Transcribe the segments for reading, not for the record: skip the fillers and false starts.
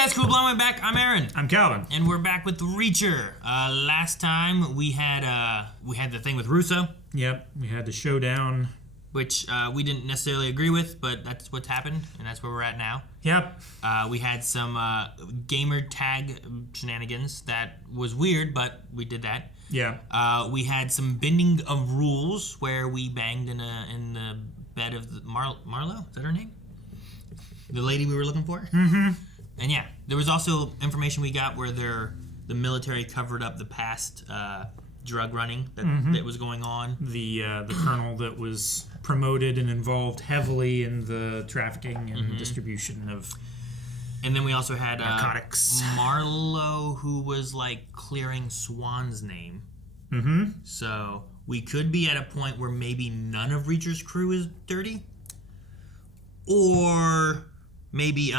guys, cool blowing back. I'm Aaron. I'm Calvin. And we're back with Reacher. Last time we had the thing with Russo. Yep, we had the showdown. Which we didn't necessarily agree with, but that's what's happened, and that's where we're at now. Yep. We had some gamer tag shenanigans that was weird, but we did that. Yeah. We had some bending of rules where we banged in the bed of Marlo. Is that her name? The lady we were looking for? Mm-hmm. And yeah, there was also information we got where the military covered up the past drug running that was going on. The colonel that was promoted and involved heavily in the trafficking and distribution of and then we also had narcotics. Marlo, who was like clearing Swan's name. Mm-hmm. So we could be at a point where maybe none of Reacher's crew is dirty. Or maybe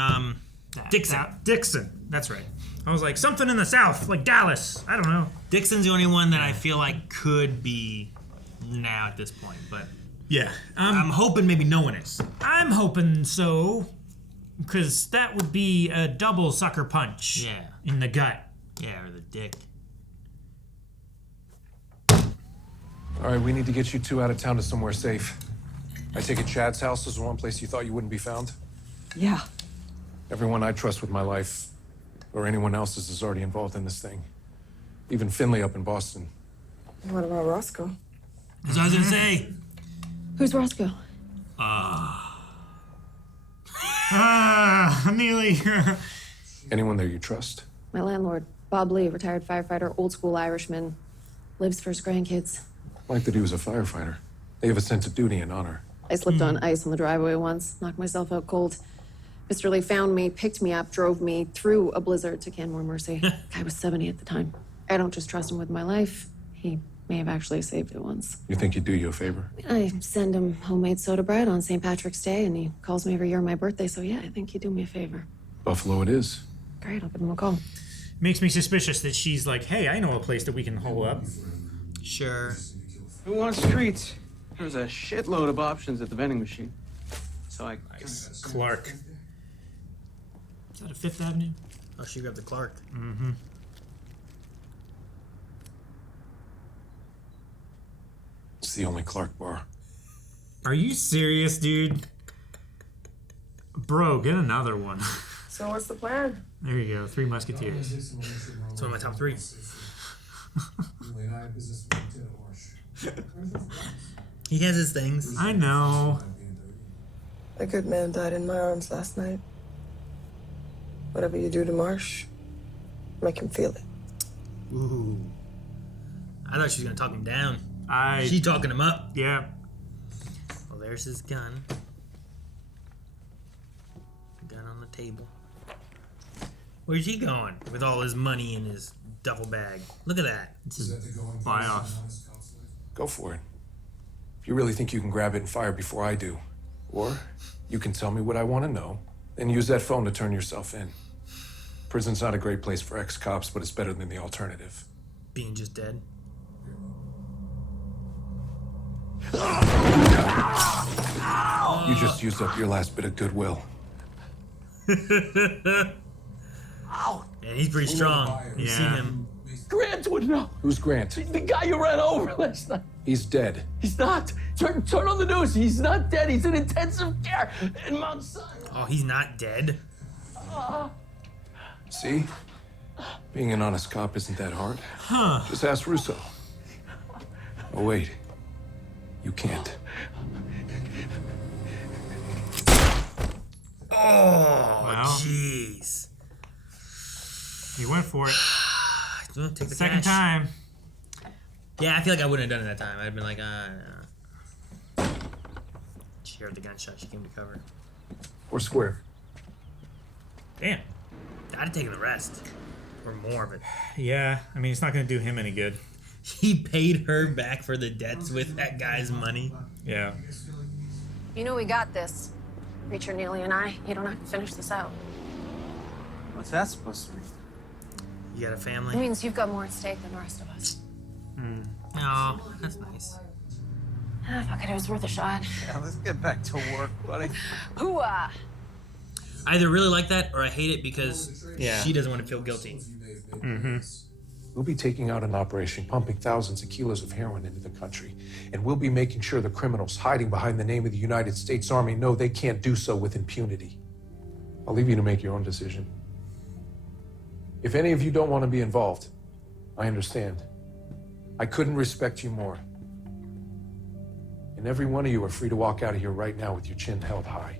Dixon. Dixon, that's right. I was like, something in the South, like Dallas. I don't know. Dixon's the only one that I feel like could be now at this point, but yeah, I'm hoping maybe no one is. I'm hoping so, because that would be a double sucker punch. Yeah. In the gut. Yeah, or the dick. All right, we need to get you two out of town to somewhere safe. I take it Chad's house is the one place you thought you wouldn't be found? Yeah. Everyone I trust with my life, or anyone else's, is already involved in this thing. Even Finley up in Boston. What about Roscoe? That's what I was gonna say. Who's Roscoe? Nearly. Anyone there you trust? My landlord, Bob Lee, retired firefighter, old school Irishman. Lives for his grandkids. Like that he was a firefighter. They have a sense of duty and honor. I slipped on ice on the driveway once, knocked myself out cold. Mr. Lee found me, picked me up, drove me through a blizzard to Canmore Mercy. Guy was 70 at the time. I don't just trust him with my life. He may have actually saved it once. You think he'd do you a favor? I send him homemade soda bread on St. Patrick's Day, and he calls me every year on my birthday, so yeah, I think he'd do me a favor. Buffalo it is. Great, I'll give him a call. Makes me suspicious that she's like, hey, I know a place that we can hole up. Sure. Who wants treats? There's a shitload of options at the vending machine. So I... Nice. Clark. Is that a Fifth Avenue? Oh, she grabbed the Clark. Mm-hmm. It's the only Clark bar. Are you serious, dude? Bro, get another one. So what's the plan? There you go, Three Musketeers. It's one of my top three. He has his things. I know. A good man died in my arms last night. Whatever you do to Marsh, make him feel it. Ooh. I thought she was gonna talk him down. She talking him up. Yeah. Well, there's his gun. Gun on the table. Where's he going with all his money in his duffel bag? Look at that. It's his buy-off. Go for it. If you really think you can grab it and fire before I do. Or you can tell me what I want to know, then use that phone to turn yourself in. Prison's not a great place for ex-cops, but it's better than the alternative. Being just dead. You just used up your last bit of goodwill. And he's pretty strong. You see him. Grant would know. Who's Grant? The guy you ran over last night. He's dead. He's not. Turn on the news. He's not dead. He's in intensive care in Mount Sinai. Oh, he's not dead. See? Being an honest cop isn't that hard. Huh. Just ask Russo. Oh, wait. You can't. Oh, jeez. He went for it. Take the Second cash. time. Yeah, I feel like I wouldn't have done it that time. I'd have been like, no. She heard the gunshot. She came to cover. Or square. Damn. I'd have taken the rest. Or more of it. Yeah, I mean, it's not going to do him any good. He paid her back for the debts with that guy's money. Yeah. You know we got this. Reacher, Neely, and I. You don't have to finish this out. What's that supposed to mean? You got a It family? means you've got more at stake than the rest of us. Oh, that's nice. Fuck it, it was worth a shot. Yeah, let's get back to work, buddy. Hooah! I either really like that or I hate it because Yeah. she doesn't want to feel guilty. We'll be taking out an operation pumping thousands of kilos of heroin into the country, and we'll be making sure the criminals hiding behind the name of the United States Army know they can't do so with impunity. I'll leave you to make your own decision. If any of you don't want to be involved, I understand. I couldn't respect you more. And every one of you are free to walk out of here right now with your chin held high.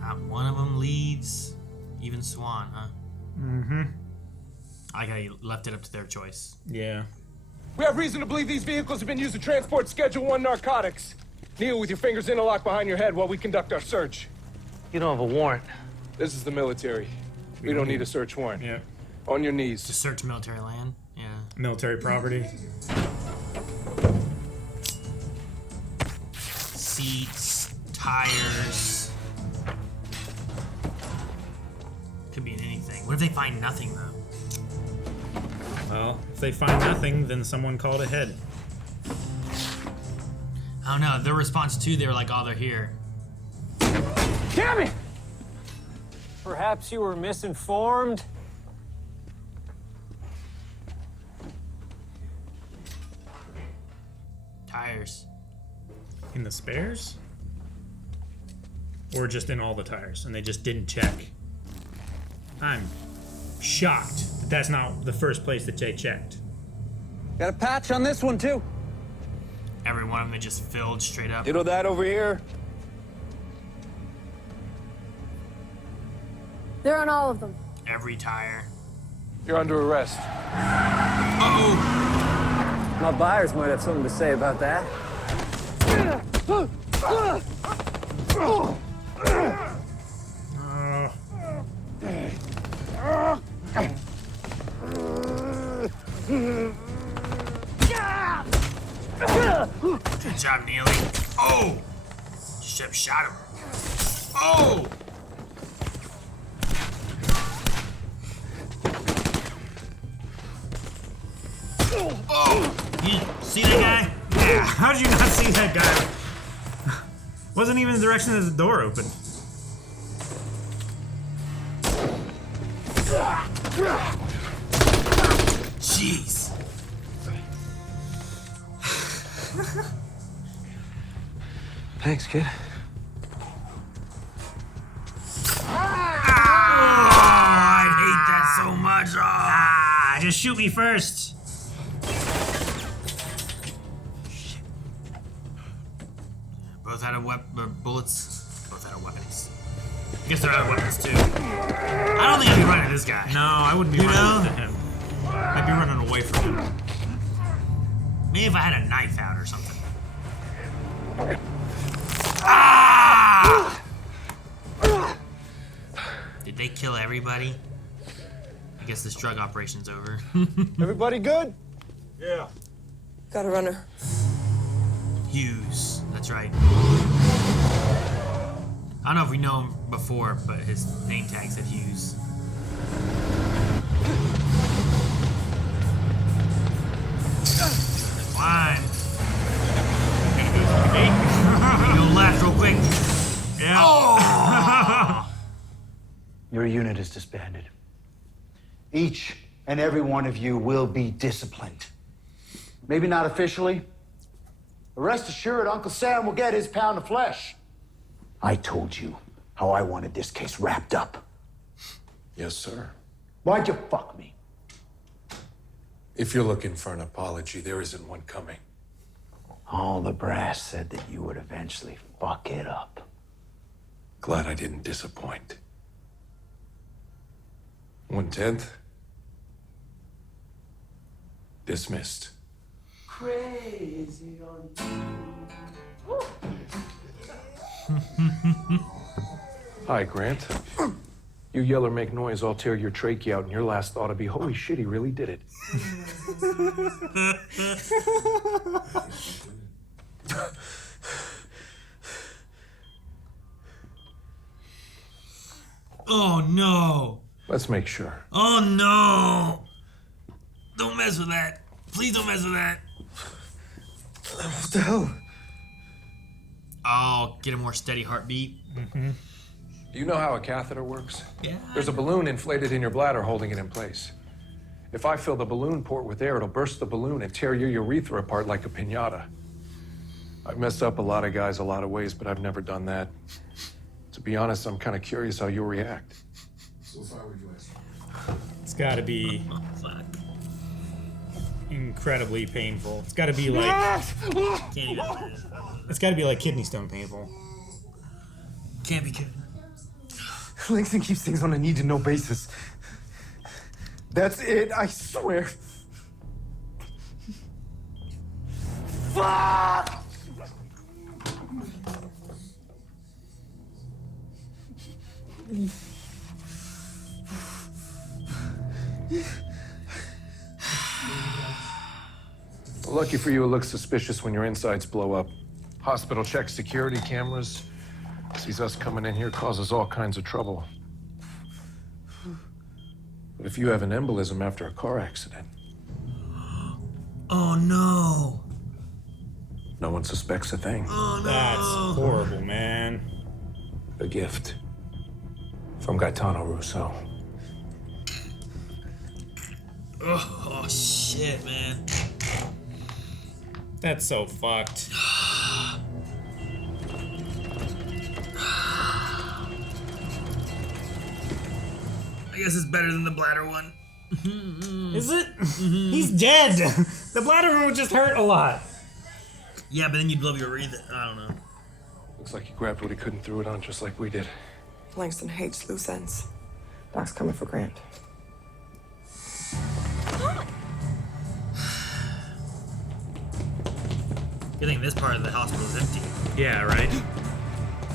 Not one of them leads, even Swan, huh? Mm-hmm. I got you left it up to their choice. Yeah. We have reason to believe these vehicles have been used to transport Schedule 1 narcotics. Kneel with your fingers interlocked behind your head while we conduct our search. You don't have a warrant. This is the military. We don't need a search warrant. Yeah. On your To knees. search military land? Yeah. Military property. Seats, tires. Could be in anything. What if they find nothing, though? Well, if they find nothing, then someone called ahead. I don't know. Their response too, they were like, oh, they're here. Damn it! Perhaps you were misinformed? Tires. In the spares? Or just in all the tires, and they just didn't check? I'm shocked that that's not the first place that they checked. Got a patch on this one, too. Every one of them they just filled straight up. Ditto that over here. They're on all of them. Every tire. You're under arrest. Oh! My buyers might have something to say about that. Good job, Neely. Oh! Should have shot him. Oh! Oh! You see that guy? Yeah, how did you not see that guy? Wasn't even the direction that the door opened. Jeez. Thanks, kid. I hate that so much. Oh. Ah, just shoot me first. Both out of bullets. Both out of weapons. I guess they're out of weapons too. I don't think I'd be running at this guy. No, I wouldn't be You running know? to him. I'd be running away from him. Maybe if I had a knife out or something. Ah! Did they kill everybody? I guess this drug operation's over. Everybody good? Got a runner. Hughes, that's right. I don't know if we know him before, but his name tag said Hughes. Climb. Go left real quick. Yeah. Oh! Your unit is disbanded. Each and every one of you will be disciplined. Maybe not officially, but rest assured Uncle Sam will get his pound of flesh. I told you how I wanted this case wrapped up. Yes, sir. Why'd you fuck me? If you're looking for an apology, there isn't one coming. All the brass said that you would eventually fuck it up. Glad I didn't disappoint. 1/10. Dismissed. Crazy on Hi, Grant. You yell or make noise, I'll tear your trachea out, and your last thought will be, holy shit, he really did it. Oh no! Let's make sure. Oh no! Don't mess with that. Please don't mess with that. What the hell? Oh, get a more steady heartbeat. Do you know how a catheter works? Yeah. There's a balloon inflated in your bladder holding it in place. If I fill the balloon port with air, it'll burst the balloon and tear your urethra apart like a piñata. I've messed up a lot of guys a lot of ways, but I've never done that. To be honest, I'm kind of curious how you'll react. So far, we've It's got to be Oh, fuck. incredibly painful. It's got to be like Can't even. it's got to be like kidney stone painful. Can't be good. Langston keeps things on a need-to-know basis. That's it, I swear. Fuck! Well, lucky for you, it looks suspicious when your insides blow up. Hospital checks security cameras. Sees us coming in here, causes all kinds of trouble. But if you have an embolism after a car accident, Oh no. no one suspects a thing. Oh no. That's horrible, man. A gift from Gaetano Russo. Oh shit, man. That's so fucked. I guess it's better than the bladder one. Is it? He's dead. The bladder one would just hurt a lot. Yeah, but then you'd blow your urethra. I don't know. Looks like he grabbed what he could and threw it on just like we did. Langston hates loose ends. Doc's coming for Grant. Good thing this part of the hospital is empty. Yeah, right?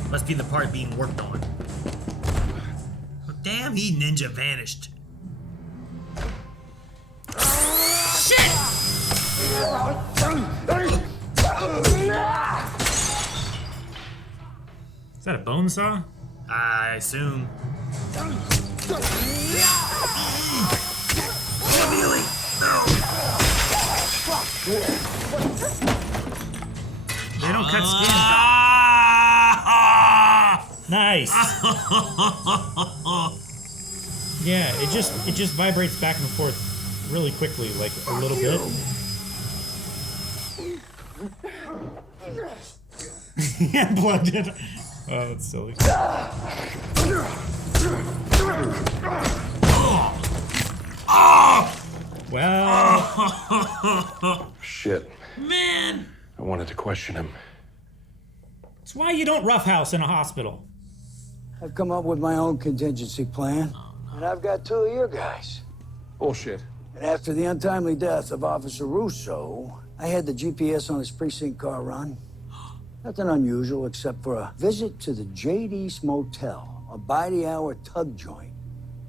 Must be the part being worked on. Oh, damn, he ninja vanished. Shit! Is that a bone saw? I assume. They don't cut skin. Ah! Nice. Yeah, it just vibrates back and forth really quickly, like a little bit. Yeah, blood did. Oh, that's silly. Well, Shit. Man! I wanted to question him. it's why you don't roughhouse in a hospital. I've come up with my own contingency plan, and I've got 2 of your guys. Bullshit. And after the untimely death of Officer Russo, I had the GPS on his precinct car run. Nothing unusual except for a visit to the JD's Motel, a by-the-hour tug joint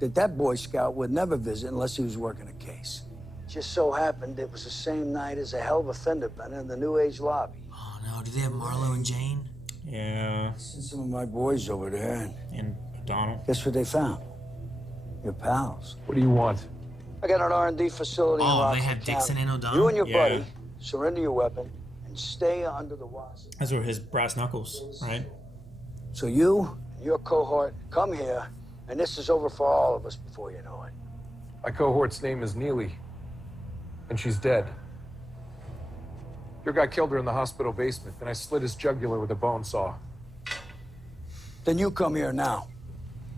that Boy Scout would never visit unless he was working a case. Just so happened it was the same night as a hell of a fender bender in the New Age lobby. Oh no, do they have Marlo and Jane? Yeah, Sent some of my boys over there, and and Donald. guess what they found? Your pals. What do you want? I got an R&D facility in Oh, Rockland they had Dixon County. and O'Donnell? You and your Yeah. buddy surrender your weapon and stay under the watch. Those were his brass knuckles, right? So you and your cohort come here, and this is over for all of us before you know it. My cohort's name is Neely, and she's dead. Your guy killed her in the hospital basement, then I slit his jugular with a bone saw. Then you come here now.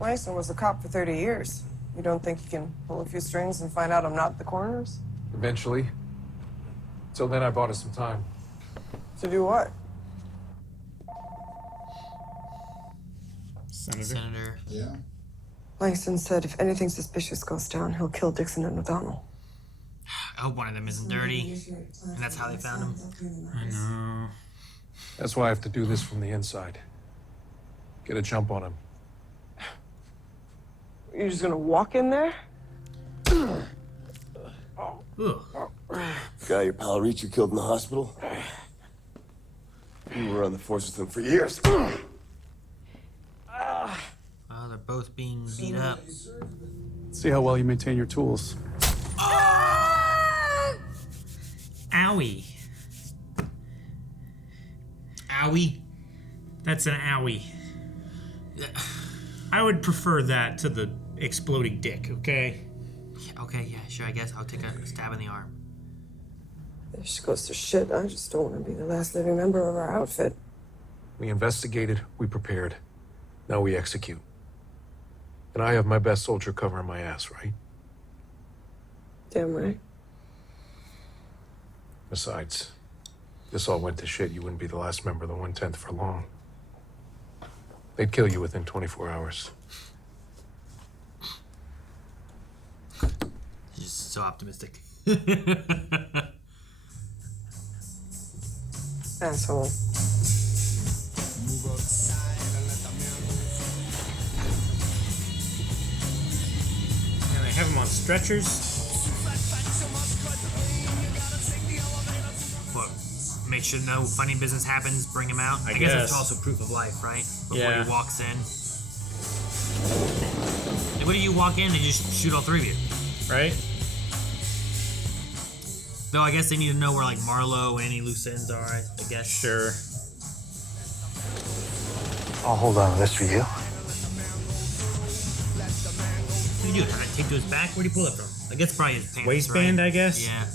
Langston was a cop for 30 years. You don't think you can pull a few strings and find out I'm not at the coroners? Eventually. Till then, I bought us some time. To do what? Senator. Langston said if anything suspicious goes down, he'll kill Dixon and O'Donnell. I hope one of them isn't dirty. And that's how they found him. I know. That's why I have to do this from the inside. Get a jump on him. You're just gonna walk in there? Ugh. Guy your pal Reacher killed in the hospital? You were on the force with him for years. Oh, they're both being beat up. See how well you maintain your tools. owie. Owie? That's an owie. I would prefer that to the exploding dick, okay? Okay, yeah, sure, I guess I'll take a stab in the arm. If she goes to shit, I just don't want to be the last living member of our outfit. We investigated, we prepared. Now we execute. And I have my best soldier covering my ass, right? Damn right. Besides, this all went to shit, you wouldn't be the last member of the 110th for long. They'd kill you within 24 hours. You're just so optimistic. Asshole. And they have them on stretchers. What? Make sure no funny business happens, bring him out. I guess guess. that's also proof of life, right? Before Yeah. he walks in. Like, what do you walk in? They just shoot all three of you. Right? Though I guess they need to know where like Marlowe and any loose ends are, I guess. Sure. I'll hold on to this for you. What do you do? Have it taped to his back? Where'd he pull it from? I guess probably his pants. Waistband, right? I guess? Yeah.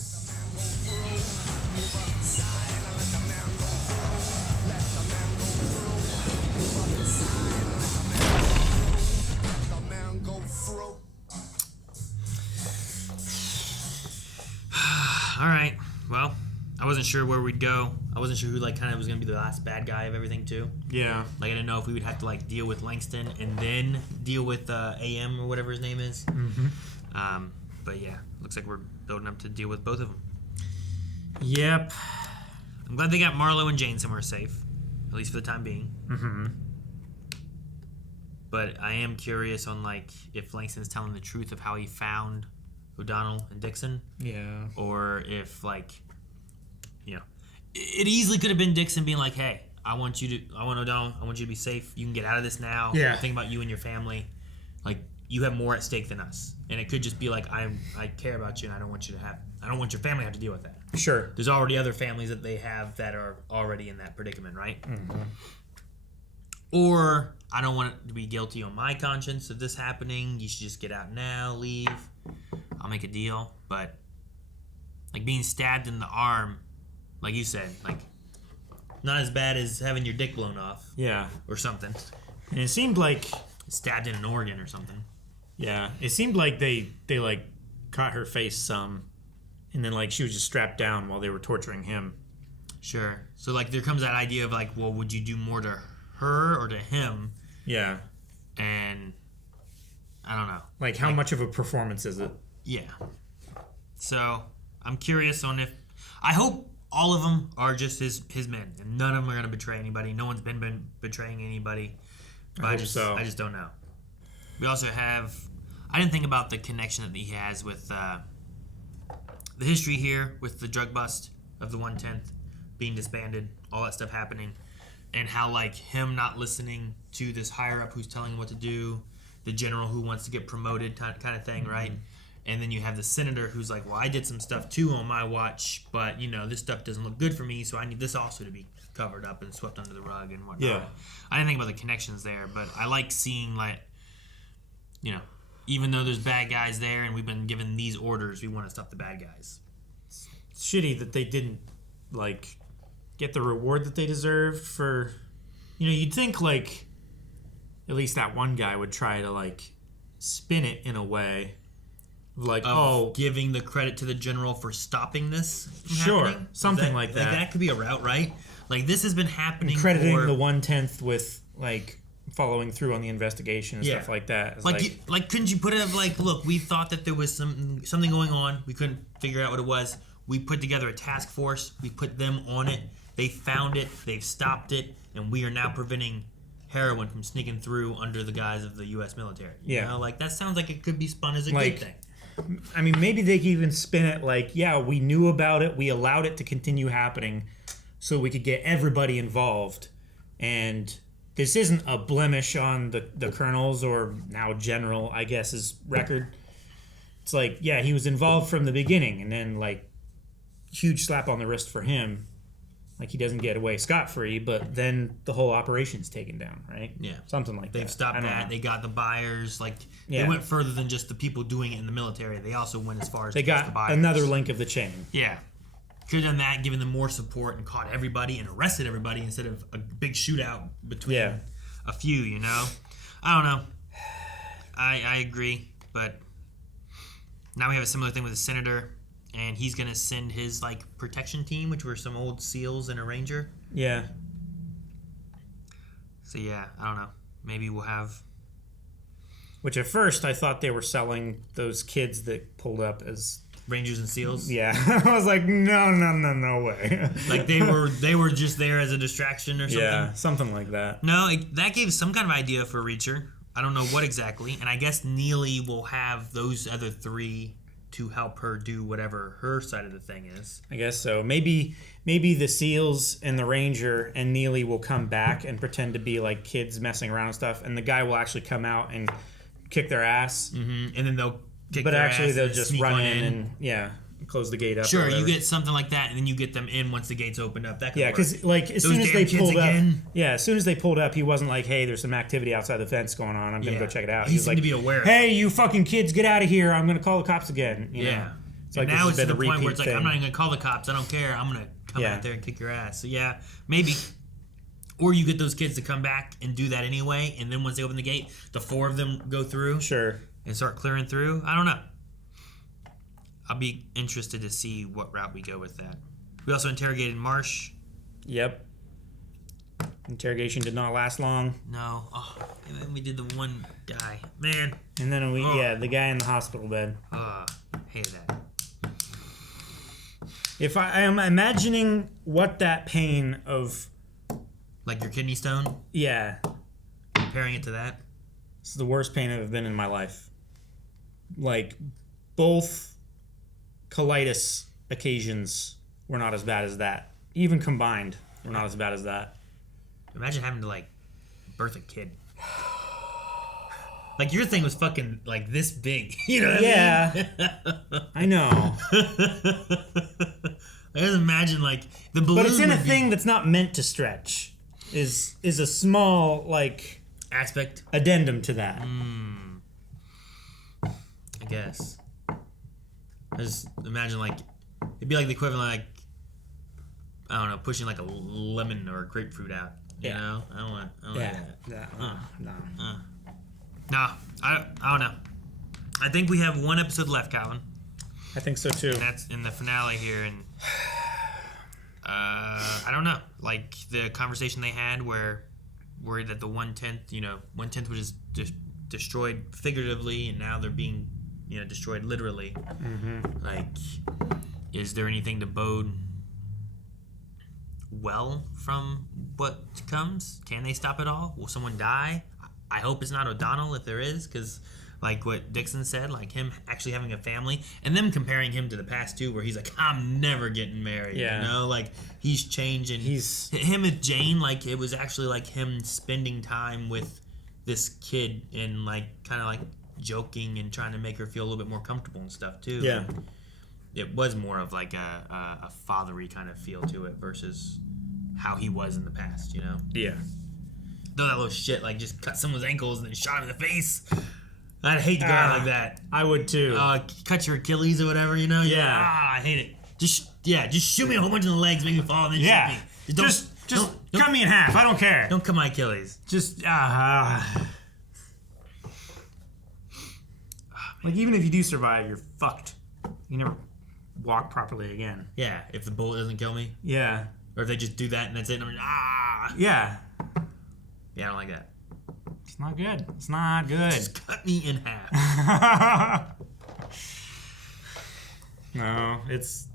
All right. Well, I wasn't sure where we'd go. I wasn't sure who like kind of was gonna be the last bad guy of everything too. Yeah. Like I didn't know if we would have to like deal with Langston and then deal with AM or whatever his name is. Mm-hmm. But yeah, looks like we're building up to deal with both of them. Yep. I'm glad they got Marlowe and Jane somewhere safe, at least for the time being. Mm-hmm. But I am curious on like if Langston's telling the truth of how he found O'Donnell and Dixon. Yeah. Or if like, you know, it easily could have been Dixon being like, "Hey, I want O'Donnell. I want you to be safe. You can get out of this now. Yeah. Think about you and your family. Like you have more at stake than us." And it could just be like, I care about you, and I don't want your family to have to deal with that. Sure. There's already other families that they have that are already in that predicament, right? Mm-hmm. Or I don't want it to be guilty on my conscience of this happening. You should just get out now, leave. I'll make a deal. But like being stabbed in the arm, like you said, like not as bad as having your dick blown off. Yeah. Or something. And it seemed like stabbed in an organ or something. Yeah. It seemed like they like caught her face some, and then like she was just strapped down while they were torturing him. Sure. So like there comes that idea of like, well, would you do more to her or to him? Yeah. And I don't know. Like how much of a performance is it? Yeah. So I'm curious on if I hope all of them are just his men, and none of them are gonna betray anybody. No one's been betraying anybody. But I just don't know. We also have. I didn't think about the connection that he has with the history here with the drug bust of the 110th being disbanded, all that stuff happening, and how like him not listening to this higher up who's telling him what to do, the general who wants to get promoted kind of thing, right? And then you have the senator who's like, well, I did some stuff too on my watch, but you know this stuff doesn't look good for me, so I need this also to be covered up and swept under the rug and whatnot. Yeah. I didn't think about the connections there, but I like seeing like, you know, even though there's bad guys there and we've been given these orders, we want to stop the bad guys. It's shitty that they didn't like get the reward that they deserved for, you know, you'd think like at least that one guy would try to like spin it in a way like giving the credit to the general for stopping this from sure happening? something like that. That could be a route, right? Like this has been happening, crediting for the 1/10 with like following through on the investigation and stuff like that. It's like couldn't you put it of like, look, we thought that there was something going on, we couldn't figure out what it was, we put together a task force, we put them on it, they found it, they've stopped it, and we are now preventing heroin from sneaking through under the guise of the U.S. military. You know? Like that sounds like it could be spun as a good thing. I mean, maybe they could even spin it like, yeah, we knew about it, we allowed it to continue happening so we could get everybody involved. And this isn't a blemish on the colonel's or now general, I guess, record. It's like, yeah, he was involved from the beginning, and then like huge slap on the wrist for him. Like, he doesn't get away scot-free, but then the whole operation's taken down, right? Yeah. Something like that. They've stopped that. They got the buyers. Like, they Yeah. went further than just the people doing it in the military. They also went as far as They just got the buyers. another link of the chain. Yeah. Could have done that, given them more support and caught everybody and arrested everybody instead of a big shootout between a few, you know? I don't know. I agree, but now we have a similar thing with the senator, and he's going to send his, like, protection team, which were some old SEALs and a ranger. Yeah. So, yeah, I don't know. Maybe we'll have... Which at first I thought they were selling those kids that pulled up as... Rangers and SEALs? Yeah. I was like, no way. Like they were just there as a distraction or something? Yeah, something like that. No, that gave some kind of idea for Reacher. I don't know what exactly. And I guess Neely will have those other 3 to help her do whatever her side of the thing is. I guess so. Maybe the SEALs and the Ranger and Neely will come back and pretend to be like kids messing around and stuff, and the guy will actually come out and kick their ass. Mm-hmm. And then they'll kick but their actually ass they'll and just sneak run on in and close the gate up. Sure, you get something like that, and then you get them in once the gates open up. That could work. Because like as Those soon as damn they kids pulled again. up, as soon as they pulled up, he wasn't like, "Hey, there's some activity outside the fence going on. I'm gonna go check it out." He was seemed like, to be aware. "Hey, you fucking kids, get out of here! I'm gonna call the cops again." You know? It's like now this it's has to been the a point where repeat it's like, I'm thing. not even going to call the cops. I don't care. I'm going to come Yeah. out there and kick your ass. So, yeah, maybe. Or you get those kids to come back and do that anyway, and then once they open the gate, the 4 of them go through. Sure. And start clearing through. I don't know. I'll be interested to see what route we go with that. We also interrogated Marsh. Yep. Interrogation did not last long. No. Oh, and then we did the one guy. Man. And then the guy in the hospital bed. Hated that. If I am imagining what that pain of... Like your kidney stone? Yeah. Comparing it to that? It's the worst pain I've been in my life. Like, both colitis occasions were not as bad as that. Even combined, were not as bad as that. Imagine having to, like, birth a kid. Like, your thing was fucking, like, this big. You know what I mean? I know. I just imagine, like, the balloon. But it's in a thing that's not meant to stretch. Is a small, like... aspect? Addendum to that. I guess. I just imagine, like, it'd be like the equivalent, like, I don't know, pushing, like, a lemon or a grapefruit out. You know? I don't want that. No, I don't know. I think we have one episode left, Calvin. I think so too. And that's in the finale here, and I don't know. Like the conversation they had, where worried that the 1/10 was just destroyed figuratively, and now they're being, destroyed literally. Mm-hmm. Like, is there anything to bode well from what comes? Can they stop it all? Will someone die? I hope it's not O'Donnell if there is, because like what Dixon said, like him actually having a family, and them comparing him to the past too, where he's like, I'm never getting married. Yeah. Like he's changing. He's him with Jane, like it was actually like him spending time with this kid and like kind of like joking and trying to make her feel a little bit more comfortable and stuff too. Yeah. Like, it was more of like a fathery kind of feel to it versus how he was in the past, Yeah. Though that little shit, like just cut someone's ankles and then shot him in the face. I'd hate to go out like that. I would too. Cut your Achilles or whatever, Yeah. I hate it. Just shoot me a whole bunch in the legs, make me fall, and then shoot me. Just cut me in half. I don't care. Don't cut my Achilles. Just like even if you do survive, you're fucked. You never walk properly again. Yeah, if the bullet doesn't kill me. Yeah. Or if they just do that and that's it, and I'm like, Yeah. Yeah, I don't like that. It's not good. It's not good. Just cut me in half. No, it's...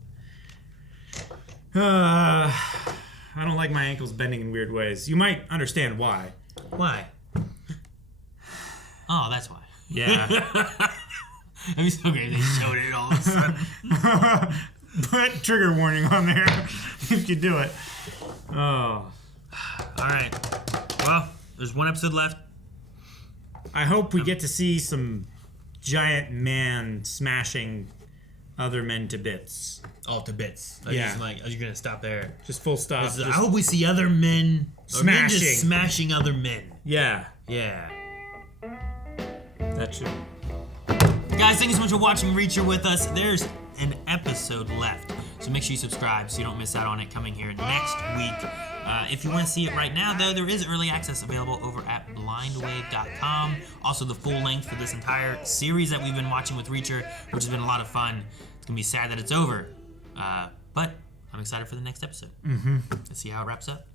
I don't like my ankles bending in weird ways. You might understand why. Why? Oh, that's why. Yeah. That'd be so great if they showed it all of a sudden. Put trigger warning on there if you do it. Oh. Alright. Well, there's one episode left. I hope we get to see some giant man smashing other men to bits. all to bits. Yeah. You're gonna stop there. Just full stop. I hope we see other men smashing. smashing other men. Yeah. Yeah. That should. Guys, thank you so much for watching Reacher with us. There's an episode left, so make sure you subscribe so you don't miss out on it coming here next week. If you want to see it right now, though, there is early access available over at blindwave.com. Also, the full length for this entire series that we've been watching with Reacher, which has been a lot of fun. It's going to be sad that it's over, but I'm excited for the next episode. Let's see how it wraps up.